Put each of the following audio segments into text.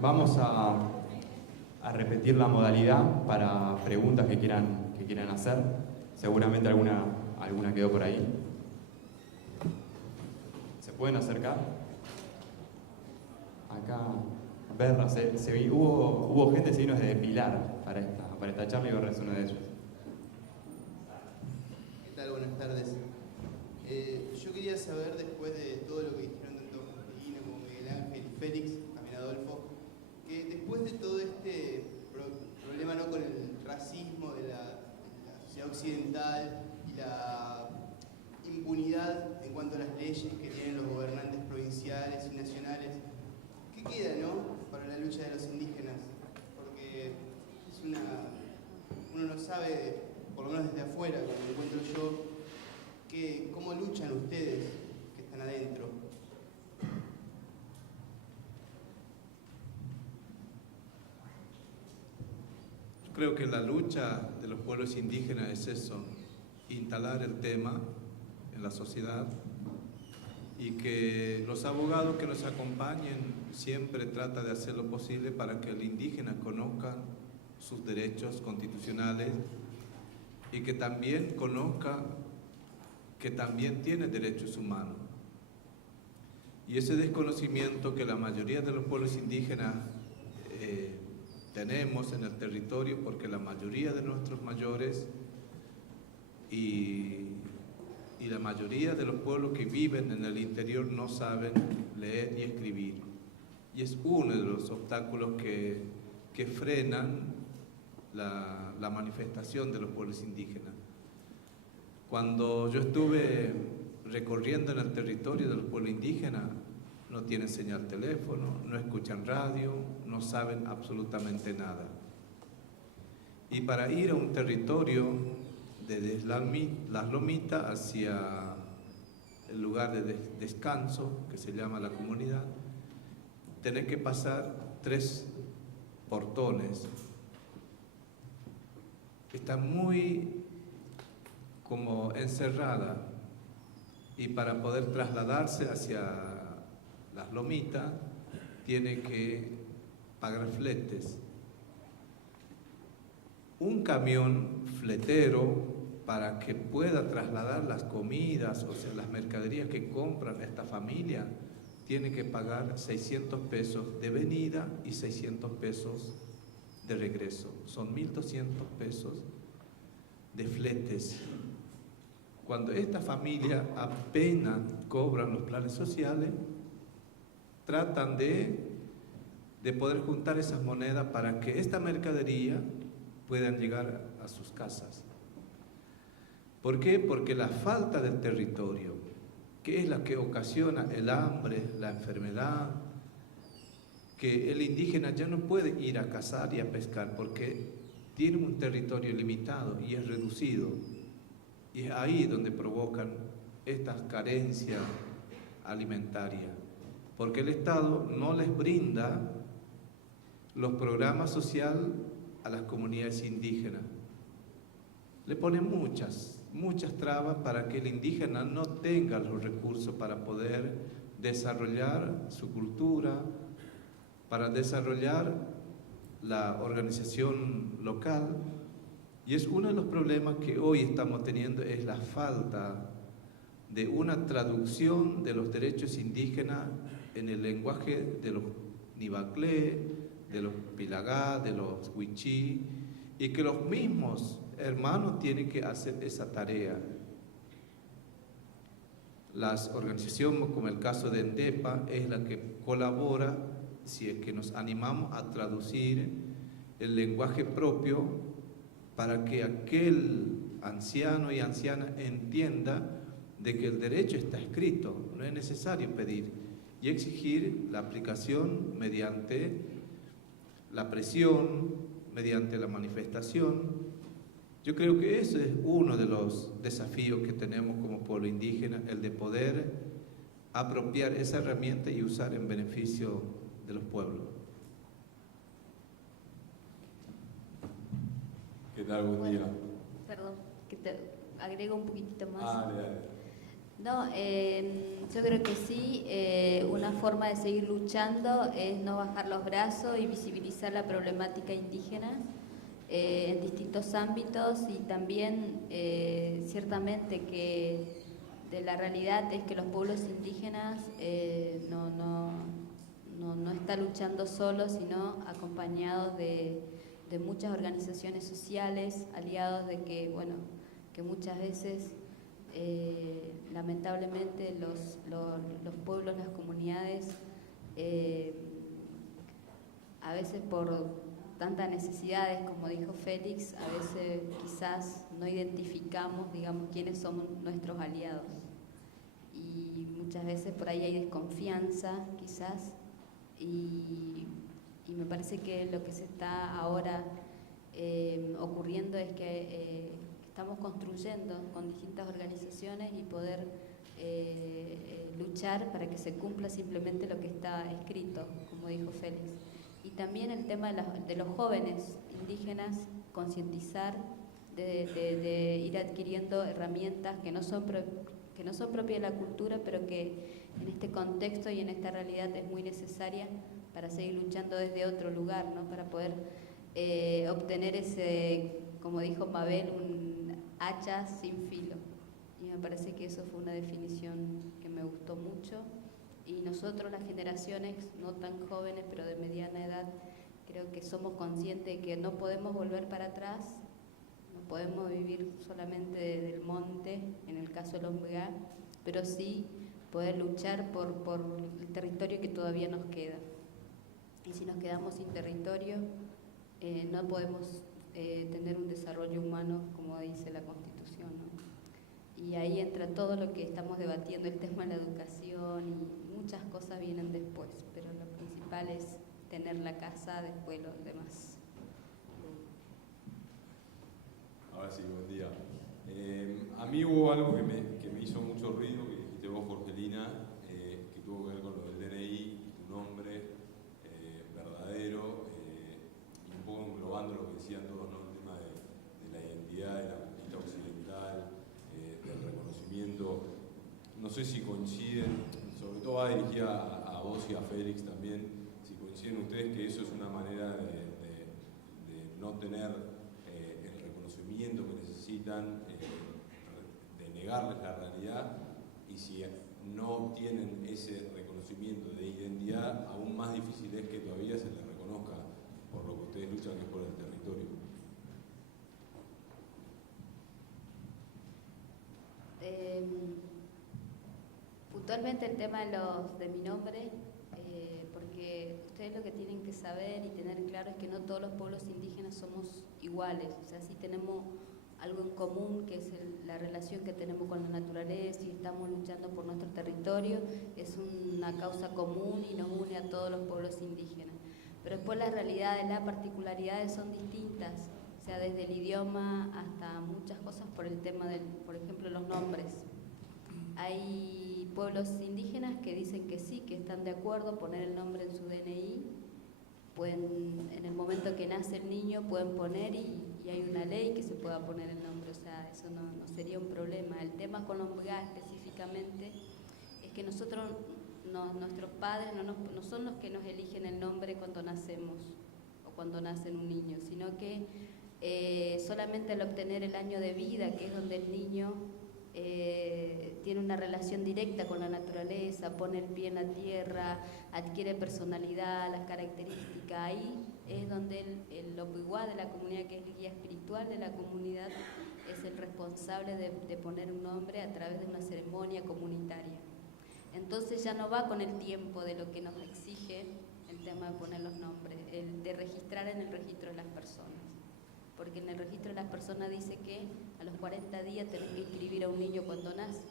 Vamos a repetir la modalidad para preguntas que quieran hacer. Seguramente alguna quedó por ahí. ¿Se pueden acercar? Acá, Berra, hubo gente que se vino desde Pilar para esta charla y Berra es uno de ellos. ¿Qué tal? Buenas tardes. Yo quería saber, después de todo lo que dijeron tanto Marina como Miguel Ángel y Félix, también Adolfo, que después de todo este problema, ¿no?, con el racismo de la sociedad occidental y la impunidad en cuanto a las leyes que tienen los gobernantes provinciales y nacionales, ¿qué queda, no?, para la lucha de los indígenas? Porque uno no sabe, por lo menos desde afuera, cuando me encuentro yo, cómo luchan ustedes que están adentro. Creo que la lucha de los pueblos indígenas es eso, instalar el tema en la sociedad y que los abogados que nos acompañen siempre tratan de hacer lo posible para que el indígena conozca sus derechos constitucionales y que también conozca que también tiene derechos humanos. Y ese desconocimiento que la mayoría de los pueblos indígenas tenemos en el territorio, porque la mayoría de nuestros mayores y la mayoría de los pueblos que viven en el interior no saben leer ni escribir. Y es uno de los obstáculos que frenan la manifestación de los pueblos indígenas. Cuando yo estuve recorriendo en el territorio de los pueblos indígenas, no tienen señal teléfono, no escuchan radio, no saben absolutamente nada. Y para ir a un territorio desde Las Lomitas hacia el lugar de descanso, que se llama la comunidad, tenés que pasar 3 portones. Está muy como encerrada, y para poder trasladarse hacia Las Lomitas tiene que pagar fletes. Un camión fletero, para que pueda trasladar las comidas, o sea, las mercaderías que compran esta familia, tiene que pagar 600 pesos de venida y 600 pesos de regreso. Son 1.200 pesos de fletes. Cuando esta familia apenas cobran los planes sociales, tratan de poder juntar esas monedas para que esta mercadería puedan llegar a sus casas. ¿Por qué? Porque la falta del territorio, que es la que ocasiona el hambre, la enfermedad, que el indígena ya no puede ir a cazar y a pescar porque tiene un territorio limitado y es reducido. Y es ahí donde provocan estas carencias alimentarias, porque el Estado no les brinda los programas sociales a las comunidades indígenas. Le pone muchas trabas para que el indígena no tenga los recursos para poder desarrollar su cultura, para desarrollar la organización local. Y es uno de los problemas que hoy estamos teniendo, es la falta de una traducción de los derechos indígenas en el lenguaje de los Nibaclé, de los Pilagá, de los Huichí, y que los mismos hermanos tienen que hacer esa tarea. Las organizaciones, como el caso de ENDEPA, es la que colabora, si es que nos animamos a traducir el lenguaje propio para que aquel anciano y anciana entienda de que el derecho está escrito, no es necesario pedir, y exigir la aplicación mediante la presión, mediante la manifestación. Yo creo que ese es uno de los desafíos que tenemos como pueblo indígena, el de poder apropiar esa herramienta y usar en beneficio de los pueblos. ¿Qué tal? Buen día. Perdón, que te agrego un poquitito más. Dale. No, yo creo que sí, una forma de seguir luchando es no bajar los brazos y visibilizar la problemática indígena en distintos ámbitos y también ciertamente que de la realidad es que los pueblos indígenas no están luchando solos, sino acompañados de muchas organizaciones sociales, aliados de que, bueno, que muchas veces lamentablemente los pueblos, las comunidades, a veces por tantas necesidades, como dijo Félix, a veces quizás no identificamos, digamos, quiénes son nuestros aliados. Y muchas veces por ahí hay desconfianza, quizás, y me parece que lo que se está ahora ocurriendo es que estamos construyendo con distintas organizaciones y poder luchar para que se cumpla simplemente lo que está escrito, como dijo Félix. Y también el tema de los jóvenes indígenas, concientizar, de ir adquiriendo herramientas que no son propias de la cultura, pero que en este contexto y en esta realidad es muy necesaria para seguir luchando desde otro lugar, ¿no? Para poder obtener ese, como dijo Mabel, un hacha sin filo. Y me parece que eso fue una definición que me gustó mucho. Y nosotros, las generaciones no tan jóvenes, pero de mediana edad, creo que somos conscientes de que no podemos volver para atrás, no podemos vivir solamente del monte, en el caso del Ombegá, pero sí poder luchar por el territorio que todavía nos queda. Y si nos quedamos sin territorio, no podemos tener un desarrollo humano como dice la Constitución, ¿no? Y ahí entra todo lo que estamos debatiendo, el tema de la educación, y muchas cosas vienen después, pero lo principal es tener la casa, después los demás. Ahora sí, buen día. A mí hubo algo que me hizo mucho ruido, que dijiste vos, Jorgelina, que tuvo que ver con lo del DNI, tu nombre verdadero, y un poco englobando lo que decían todos, ¿no? El tema de la identidad, de la conquista occidental, del reconocimiento. No sé si coinciden, sobre todo va dirigida a vos y a Félix también, si coinciden ustedes que eso es una manera de no tener el reconocimiento que necesitan, de negarles la realidad, y si no tienen ese reconocimiento de identidad, aún más difícil es que todavía se les reconozca por lo que ustedes luchan, que es por el territorio. Puntualmente el tema de mi nombre, porque ustedes lo que tienen que saber y tener claro es que no todos los pueblos indígenas somos iguales, o sea, sí tenemos algo en común, que es la relación que tenemos con la naturaleza y estamos luchando por nuestro territorio, es una causa común y nos une a todos los pueblos indígenas. Pero después las realidades, las particularidades son distintas, o sea, desde el idioma hasta muchas cosas por el tema por ejemplo, los nombres. Hay pueblos indígenas que dicen que sí, que están de acuerdo poner el nombre en su DNI, pueden, en el momento que nace el niño pueden poner y hay una ley que se pueda poner el nombre, o sea, eso no sería un problema. El tema con los Ombegá específicamente es que nuestros padres no son los que nos eligen el nombre cuando nacemos o cuando nace un niño, sino que solamente al obtener el año de vida, que es donde el niño tiene una relación directa con la naturaleza, pone el pie en la tierra, adquiere personalidad, las características, ahí es donde el Opigua de la comunidad, que es el guía espiritual de la comunidad, es el responsable de poner un nombre a través de una ceremonia comunitaria. Entonces ya no va con el tiempo de lo que nos exige el tema de poner los nombres, el de registrar en el registro de las personas. Porque en el registro de las personas dice que a los 40 días tenés que inscribir a un niño cuando nace.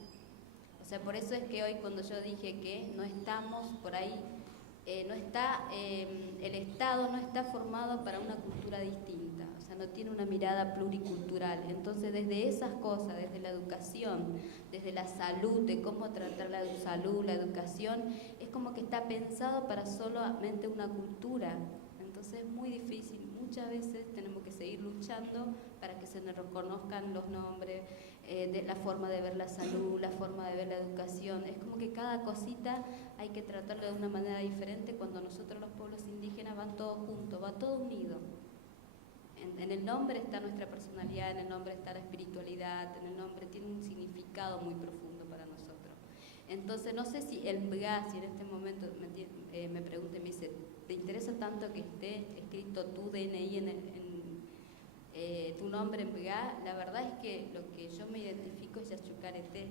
O sea, por eso es que hoy cuando yo dije que no estamos por ahí, el Estado no está formado para una cultura distinta, o sea, no tiene una mirada pluricultural. Entonces, desde esas cosas, desde la educación, desde la salud, de cómo tratar la salud, la educación, es como que está pensado para solamente una cultura. Entonces es muy difícil, muchas veces tenemos que seguir luchando para que se nos reconozcan los nombres, de la forma de ver la salud, la forma de ver la educación. Es como que cada cosita hay que tratarlo de una manera diferente cuando nosotros los pueblos indígenas van todos juntos, va todo unido. En el nombre está nuestra personalidad, en el nombre está la espiritualidad, en el nombre tiene un significado muy profundo para nosotros. Entonces no sé si el MBGA, si en este momento me pregunta y me dice, ¿te interesa tanto que esté escrito tu DNI en tu nombre en MBGA? La verdad es que lo que yo me identifico es Yachucarete,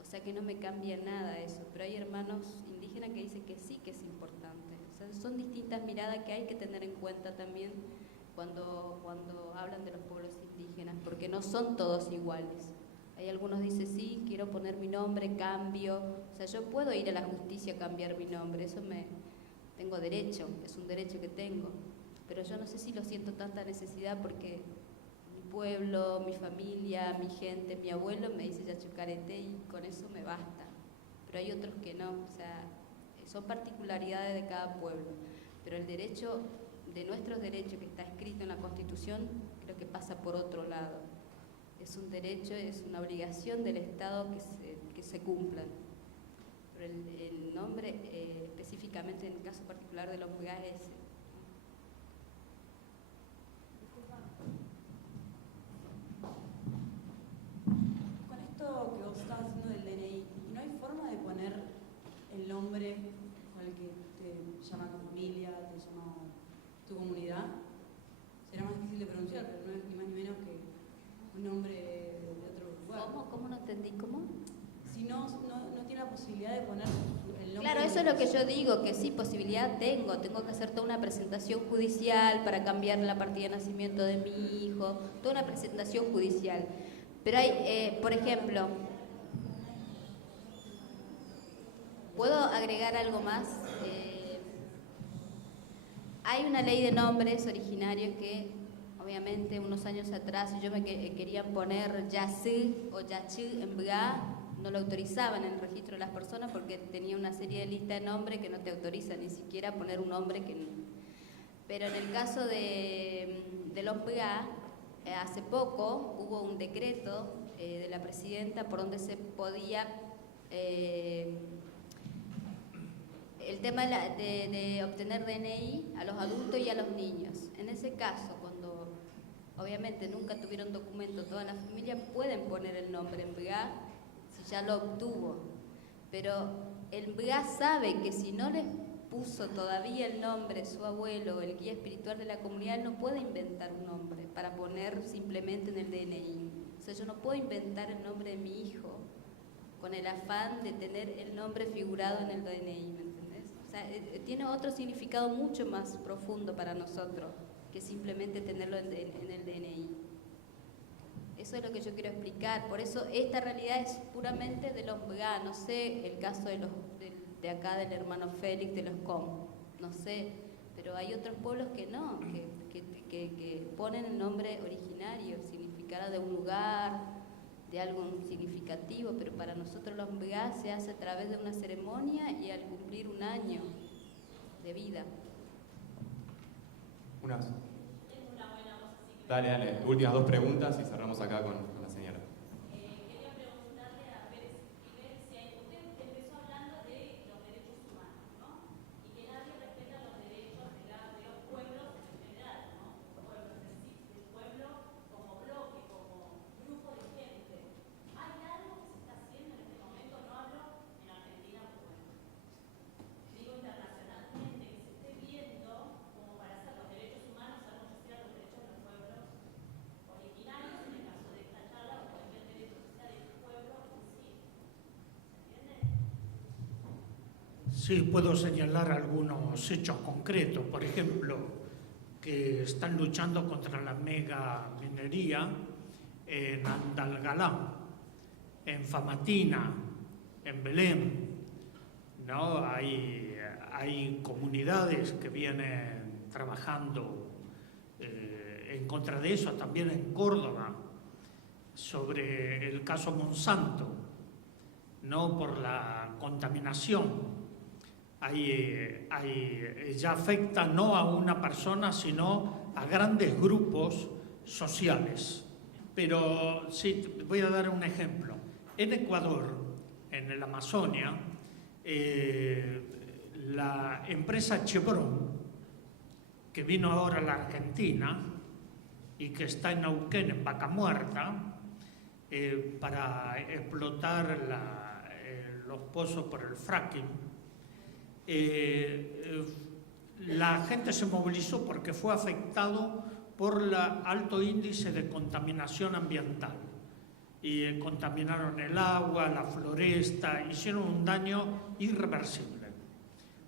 o sea que no me cambia nada eso, pero hay hermanos indígenas que dicen que sí que es importante. O sea, son distintas miradas que hay que tener en cuenta también cuando hablan de los pueblos indígenas, porque no son todos iguales. Hay algunos que dicen, sí, quiero poner mi nombre, cambio. O sea, yo puedo ir a la justicia a cambiar mi nombre, eso tengo derecho, es un derecho que tengo. Pero yo no sé si lo siento tanta necesidad porque mi pueblo, mi familia, mi gente, mi abuelo me dice Yachucarete y con eso me basta. Pero hay otros que no, o sea, son particularidades de cada pueblo. Pero el derecho, de nuestros derechos que está escrito en la Constitución, creo que pasa por otro lado. Es un derecho, es una obligación del Estado que se cumplan. Pero el nombre, específicamente en el caso particular de los MBGA, es ese. Con esto que vos estabas haciendo del DNI, ¿no hay forma de poner el nombre con el que te llama tu familia, te llama tu comunidad? Será más difícil de pronunciar, pero no es ni más ni menos que un nombre de otro lugar. ¿Cómo no entendí? ¿Cómo? Si no tiene la posibilidad de poner el nombre. Claro, eso es lo que yo digo, que sí, posibilidad tengo que hacer toda una presentación judicial para cambiar la partida de nacimiento de mi hijo, toda una presentación judicial. Pero hay, por ejemplo, ¿puedo agregar algo más? Hay una ley de nombres originarios que, obviamente, unos años atrás, si yo me querían poner Yasí o Yachí en MBGA, no lo autorizaban en el registro de las personas porque tenía una serie de listas de nombres que no te autorizan ni siquiera poner un nombre que no. Pero en el caso de los MBGA, hace poco hubo un decreto de la presidenta por donde se podía el tema de obtener DNI a los adultos y a los niños. En ese caso, cuando obviamente nunca tuvieron documento toda la familia, pueden poner el nombre en MBGA si ya lo obtuvo. Pero el MBGA sabe que si no les puso todavía el nombre su abuelo o el guía espiritual de la comunidad, él no puede inventar un nombre para poner simplemente en el DNI. O sea, yo no puedo inventar el nombre de mi hijo con el afán de tener el nombre figurado en el DNI, ¿me entendés? O sea, tiene otro significado mucho más profundo para nosotros que simplemente tenerlo en el DNI. Eso es lo que yo quiero explicar. Por eso esta realidad es puramente de los MBGA. No sé el caso de acá del hermano Félix de los COM, no sé, pero hay otros pueblos que no, que ponen el nombre originario, significará de un lugar, de algo significativo, pero para nosotros los MBGA se hace a través de una ceremonia y al cumplir un año de vida. Unas. Dale, últimas dos preguntas y cerramos acá con la señora. Quería preguntarle a Pérez Esquivel si usted empezó hablando de los derechos humanos, ¿no? Y que nadie respeta los derechos de los pueblos en general, ¿no? Los pueblos en sí, del pueblo como bloque, como grupo de gente. ¿Hay algo que se está haciendo en este momento? No hablo en Argentina, bueno, digo internacionalmente, que se esté viendo como para hacer los derechos humanos, algo que sea los derechos de los pueblos originarios, en el caso de esta charla, o cualquier derecho que sea del pueblo en sí. ¿Se entiende? Sí, puedo señalar algunos hechos concretos, por ejemplo, que están luchando contra la mega minería en Andalgalá, en Famatina, en Belén, ¿no? Hay comunidades que vienen trabajando en contra de eso, también en Córdoba, sobre el caso Monsanto, ¿no? Por la contaminación. Ya afecta no a una persona, sino a grandes grupos sociales. pero sí, voy a dar un ejemplo. En Ecuador, en el Amazonia, la empresa Chevron, que vino ahora a la Argentina y que está en Neuquén, en Vaca Muerta, para explotar los pozos por el fracking, la gente se movilizó porque fue afectado por el alto índice de contaminación ambiental. Y contaminaron el agua, la floresta, hicieron un daño irreversible.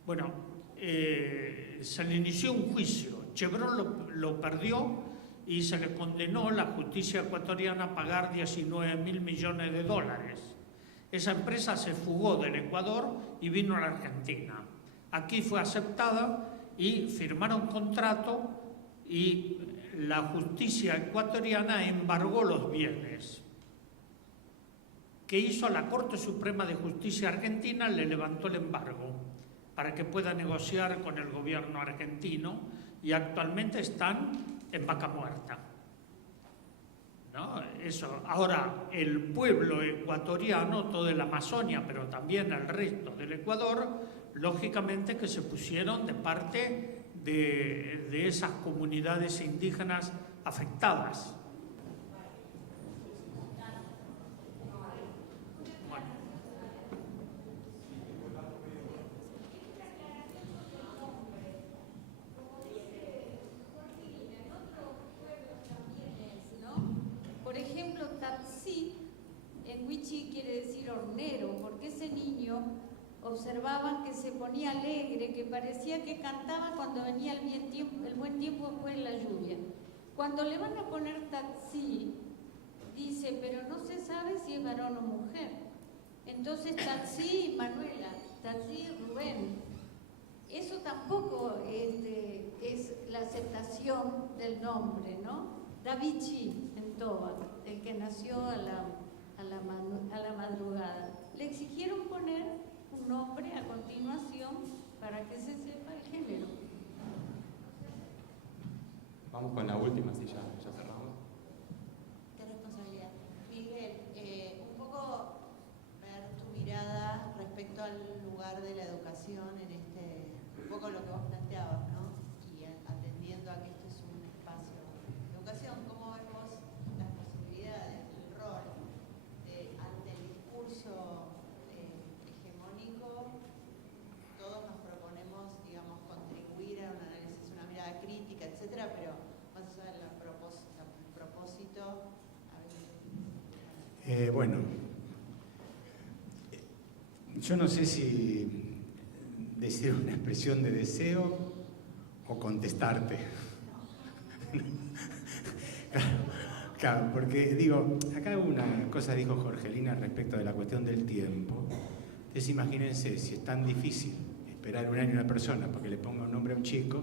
Bueno, se le inició un juicio, Chevron lo perdió y se le condenó la justicia ecuatoriana a pagar 19.000 millones de dólares. Esa empresa se fugó del Ecuador y vino a la Argentina. Aquí fue aceptada y firmaron contrato y la justicia ecuatoriana embargó los bienes. ¿Qué hizo la Corte Suprema de Justicia Argentina? Le levantó el embargo para que pueda negociar con el gobierno argentino y actualmente están en Vaca Muerta. ¿No? Eso. Ahora, el pueblo ecuatoriano, toda la Amazonia, pero también el resto del Ecuador, lógicamente que se pusieron de parte de esas comunidades indígenas afectadas. Por ejemplo, Tatsí, en Wichí quiere decir hornero, porque ese niño observaban que se ponía alegre, que parecía que cantaba cuando venía el buen tiempo después de la lluvia. Cuando le van a poner Tatsí, dice, pero no se sabe si es varón o mujer. Entonces Tatsí Manuela, Tatsí Rubén. Eso tampoco es la aceptación del nombre, ¿no? Davichi en Toba, el que nació a la madrugada. Le exigieron poner un nombre a continuación para que se sepa el género. Vamos con la última, si ya cerramos. Qué responsabilidad. Miguel, un poco ver tu mirada respecto al lugar de la educación en un poco lo que vos planteabas, ¿no? Y atendiendo a que esto es un espacio de educación, ¿cómo ves vos las posibilidades, el rol ante el discurso hegemónico? Todos nos proponemos, digamos, contribuir a un análisis, una mirada crítica, etcétera, pero más allá del propósito, a veces... Bueno, yo no sé si decir una expresión de deseo o contestarte. Claro, porque digo, acá una cosa dijo Jorgelina respecto de la cuestión del tiempo. Entonces imagínense, si es tan difícil esperar un año a una persona porque le ponga un nombre a un chico,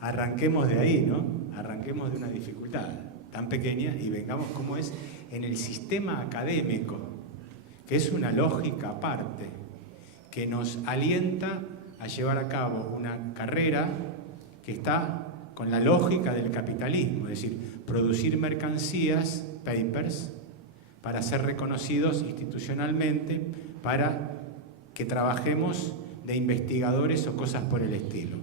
arranquemos de ahí, ¿no? Arranquemos de una dificultad tan pequeña y vengamos como es en el sistema académico, que es una lógica aparte, que nos alienta a llevar a cabo una carrera que está con la lógica del capitalismo, es decir, producir mercancías, papers, para ser reconocidos institucionalmente, para que trabajemos de investigadores o cosas por el estilo.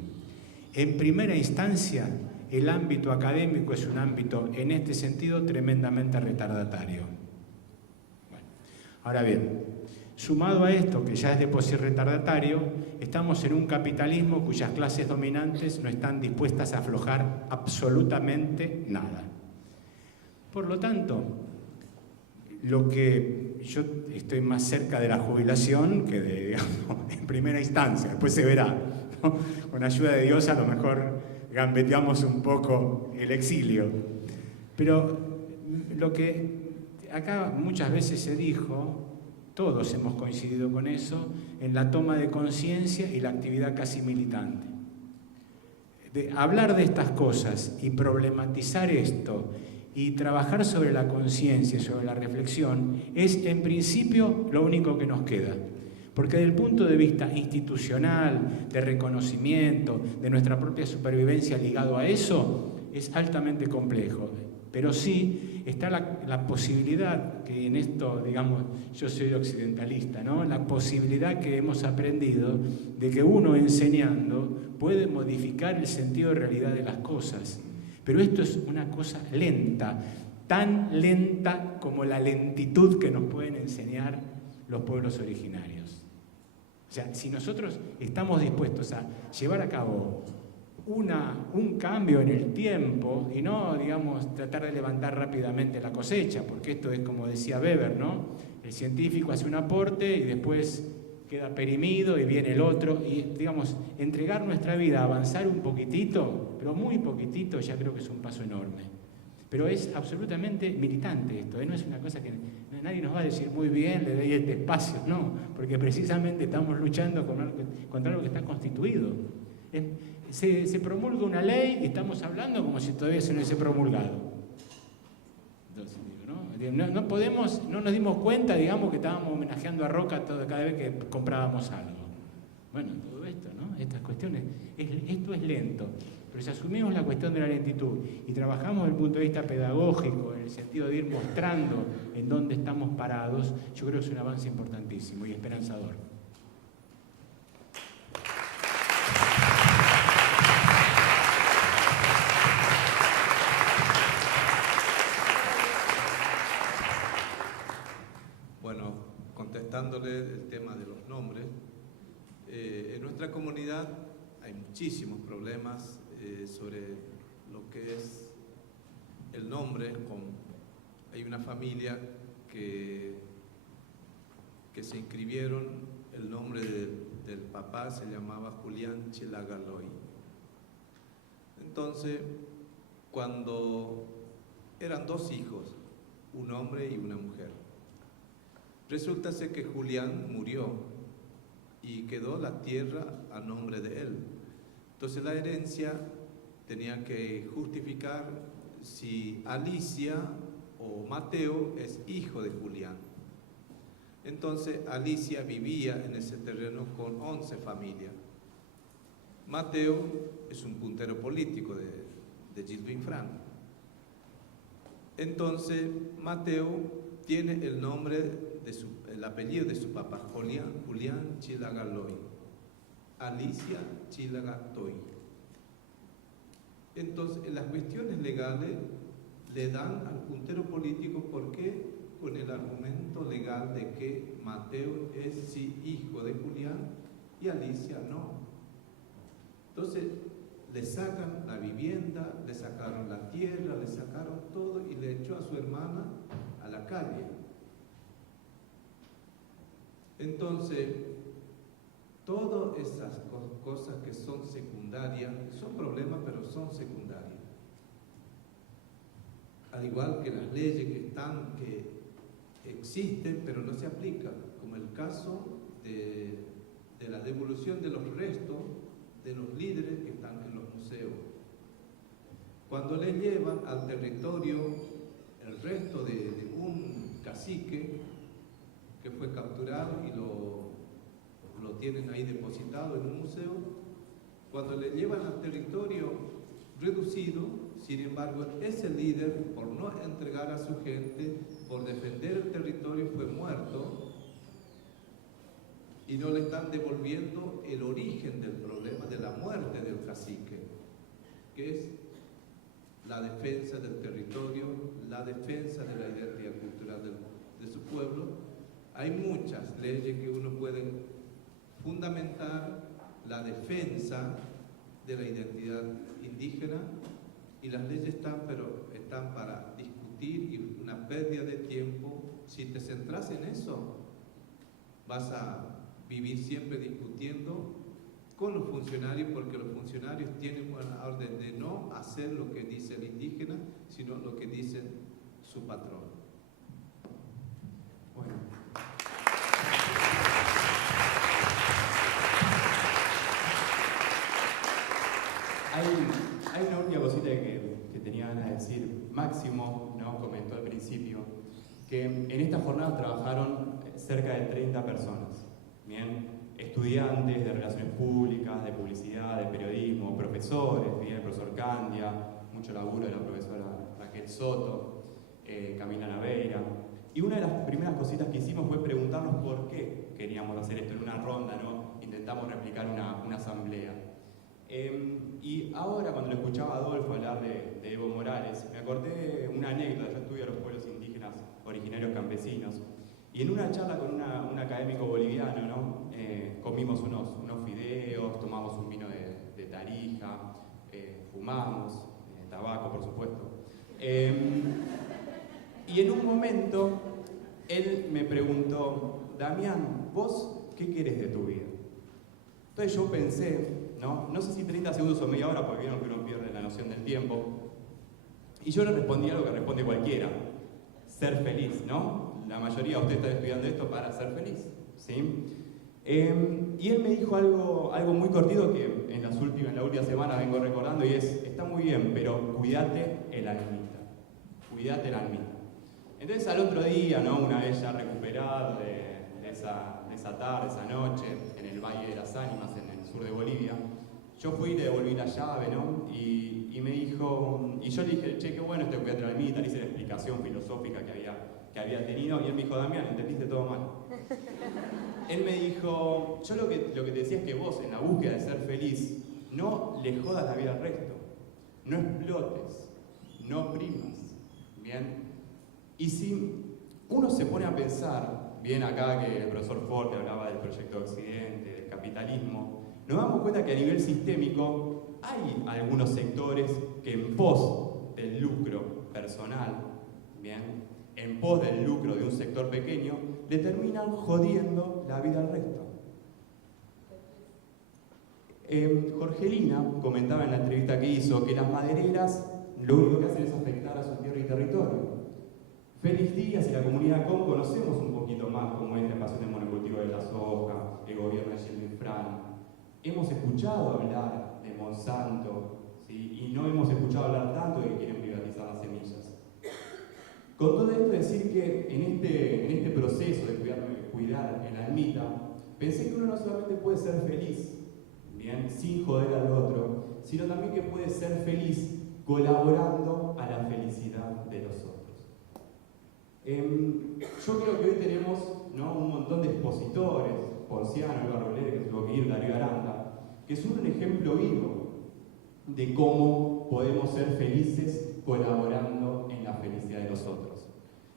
En primera instancia, el ámbito académico es un ámbito, en este sentido, tremendamente retardatario. Bueno, ahora bien, sumado a esto, que ya es de por sí retardatario, estamos en un capitalismo cuyas clases dominantes no están dispuestas a aflojar absolutamente nada. Por lo tanto, lo que yo estoy más cerca de la jubilación que de, digamos, en primera instancia, después se verá, ¿no? Con ayuda de Dios a lo mejor gambeteamos un poco el exilio. Pero lo que acá muchas veces se dijo, todos hemos coincidido con eso, en la toma de conciencia y la actividad casi militante. De hablar de estas cosas y problematizar esto y trabajar sobre la conciencia y sobre la reflexión es en principio lo único que nos queda. Porque desde el punto de vista institucional, de reconocimiento, de nuestra propia supervivencia ligado a eso, es altamente complejo. Pero sí está la posibilidad, que en esto, digamos, yo soy occidentalista, ¿no? La posibilidad que hemos aprendido de que uno enseñando puede modificar el sentido de realidad de las cosas. Pero esto es una cosa lenta, tan lenta como la lentitud que nos pueden enseñar los pueblos originarios. O sea, si nosotros estamos dispuestos a llevar a cabo un cambio en el tiempo y no, digamos, tratar de levantar rápidamente la cosecha, porque esto es como decía Weber, ¿no? El científico hace un aporte y después queda perimido y viene el otro, y, digamos, entregar nuestra vida, avanzar un poquitito, pero muy poquitito, ya creo que es un paso enorme. Pero es absolutamente militante esto, ¿eh? No es una cosa que nadie nos va a decir muy bien, le doy este espacio, no, porque precisamente estamos luchando contra algo que está constituido. Se promulga una ley y estamos hablando como si todavía se no hubiese promulgado. Entonces, no nos dimos cuenta, digamos, que estábamos homenajeando a Roca cada vez que comprábamos algo. Bueno, todo esto, ¿no? Estas cuestiones, esto es lento. Pero si asumimos la cuestión de la lentitud y trabajamos desde el punto de vista pedagógico, en el sentido de ir mostrando en dónde estamos parados, yo creo que es un avance importantísimo y esperanzador. Bueno, contestándole el tema de los nombres, en nuestra comunidad hay muchísimos problemas sobre lo que es el nombre. Hay una familia que se inscribieron, el nombre del papá se llamaba Julián Chilagaloy. Entonces, cuando eran dos hijos, un hombre y una mujer, resulta ser que Julián murió y quedó la tierra a nombre de él. Entonces la herencia tenía que justificar si Alicia o Mateo es hijo de Julián. Entonces Alicia vivía en ese terreno con 11 familias. Mateo es un puntero político de Gildo Infran. Entonces Mateo tiene el nombre, el apellido de su papá, Julián Chilagaloy, Alicia Chilagatoy. Entonces, en las cuestiones legales le dan al puntero político, ¿por qué? Con el argumento legal de que Mateo es sí hijo de Julián y Alicia no. Entonces, le sacan la vivienda, le sacaron la tierra, le sacaron todo y le echó a su hermana a la calle. Entonces, todas esas cosas que son secundarias, son problemas, pero son secundarias. Al igual que las leyes que existen, pero no se aplican, como el caso de la devolución de los restos de los líderes que están en los museos. Cuando le llevan al territorio el resto de un cacique que fue capturado y lo tienen ahí depositado en un museo, cuando le llevan al territorio reducido, sin embargo, ese líder, por no entregar a su gente, por defender el territorio, fue muerto y no le están devolviendo el origen del problema de la muerte del cacique, que es la defensa del territorio, la defensa de la identidad cultural de su pueblo. Hay muchas leyes que uno puede fundamentar la defensa de la identidad indígena, y las leyes están para discutir, y una pérdida de tiempo. Si te centras en eso, vas a vivir siempre discutiendo con los funcionarios, porque los funcionarios tienen una orden de no hacer lo que dice el indígena, sino lo que dice su patrón. Bueno. Hay una última cosita que tenía ganas de decir. Máximo, ¿no?, comentó al principio que en esta jornada trabajaron cerca de 30 personas. bien, estudiantes de relaciones públicas, de publicidad, de periodismo, profesores, bien, el profesor Candia, mucho laburo de la profesora Raquel Soto, Camila Naveira. Y una de las primeras cositas que hicimos fue preguntarnos por qué queríamos hacer esto en una ronda, ¿no? Intentamos replicar una asamblea. Y ahora, cuando lo escuchaba a Adolfo hablar de Evo Morales, me acordé una anécdota. Yo estudio a los pueblos indígenas originarios campesinos, y en una charla con un académico boliviano, ¿no? Comimos unos fideos, tomamos un vino de Tarija, fumamos, tabaco, por supuesto. Y en un momento, él me preguntó: Damián, ¿vos qué querés de tu vida? Entonces yo pensé, no sé si 30 segundos o media hora, porque vieron que uno pierde la noción del tiempo, y yo le respondí algo que responde cualquiera: ser feliz, ¿no? La mayoría de ustedes están estudiando esto para ser feliz, ¿sí? Y él me dijo algo muy cortito que en la última semana vengo recordando, y es: está muy bien, pero cuídate el almita. Cuídate el almita. Entonces al otro día, ¿no? Una vez ya recuperado de esa tarde, esa noche, en el Valle de las Ánimas, en el sur de Bolivia, yo fui y le devolví la llave, ¿no? Y me dijo, y yo le dije: che, qué bueno este cuídate el almita, le hice la explicación filosófica que había tenido, y él me dijo: Damián, entendiste todo mal. Él me dijo: yo lo que te decía es que vos, en la búsqueda de ser feliz, no le jodas la vida al resto, no explotes, no oprimas, ¿bien? Y si uno se pone a pensar, bien acá que el profesor Ford hablaba del proyecto Occidente, del capitalismo, nos damos cuenta que a nivel sistémico hay algunos sectores que en pos del lucro personal, ¿bien?, en pos del lucro de un sector pequeño, le terminan jodiendo la vida al resto. Jorgelina comentaba en la entrevista que hizo que las madereras lo único que hacen es afectar a su tierra y territorio. Félix Díaz y la comunidad COM conocemos un poquito más cómo es la invasión del monocultivo de la soja, el gobierno de Yeltsin Fran. Hemos escuchado hablar de Monsanto, ¿sí? Y no hemos escuchado hablar tanto de que quieren privatizar las semillas. Con todo esto, decir que en este proceso de cuidar el almita, pensé que uno no solamente puede ser feliz, bien, sin joder al otro, sino también que puede ser feliz colaborando a la felicidad de los otros. Yo creo que hoy tenemos, ¿no?, un montón de expositores, Porciano, Elba Robledo, que tuvo que ir, Darío Aranda, que son un ejemplo vivo de cómo podemos ser felices colaborando en la felicidad de los otros.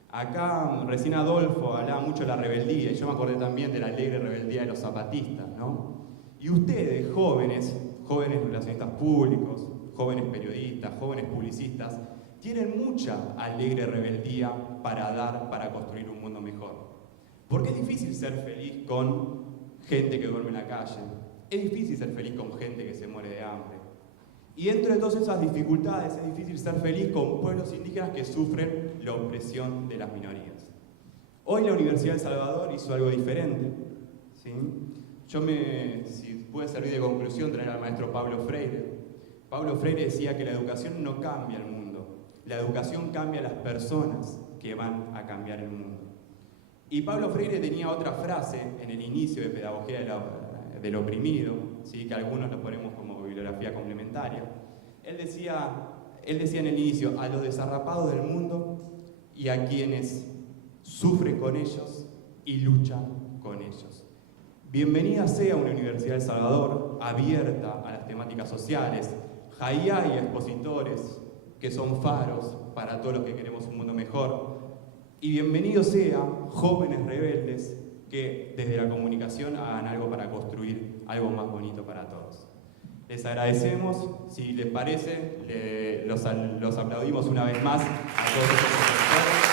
Acá recién Adolfo hablaba mucho de la rebeldía, y yo me acordé también de la alegre rebeldía de los zapatistas, ¿no? Y ustedes, jóvenes relacionistas públicos, jóvenes periodistas, jóvenes publicistas, tienen mucha alegre rebeldía para construir un mundo mejor. Porque es difícil ser feliz con gente que duerme en la calle, es difícil ser feliz con gente que se muere de hambre. Y dentro de todas esas dificultades es difícil ser feliz con pueblos indígenas que sufren la opresión de las minorías. Hoy la Universidad de El Salvador hizo algo diferente, ¿sí? Si puede servir de conclusión, traer al maestro Pablo Freire. Pablo Freire decía que la educación no cambia el mundo, la educación cambia a las personas que van a cambiar el mundo. Y Pablo Freire tenía otra frase en el inicio de Pedagogía del Oprimido, ¿sí?, que algunos lo ponemos como bibliografía complementaria. Él decía en el inicio: a los desarrapados del mundo y a quienes sufren con ellos y luchan con ellos. Bienvenida sea una Universidad de El Salvador abierta a las temáticas sociales. Ahí hay expositores que son faros para todos los que queremos un mundo mejor. Y bienvenidos sean jóvenes rebeldes que desde la comunicación hagan algo para construir algo más bonito para todos. Les agradecemos, si les parece, los aplaudimos una vez más a todos los profesores.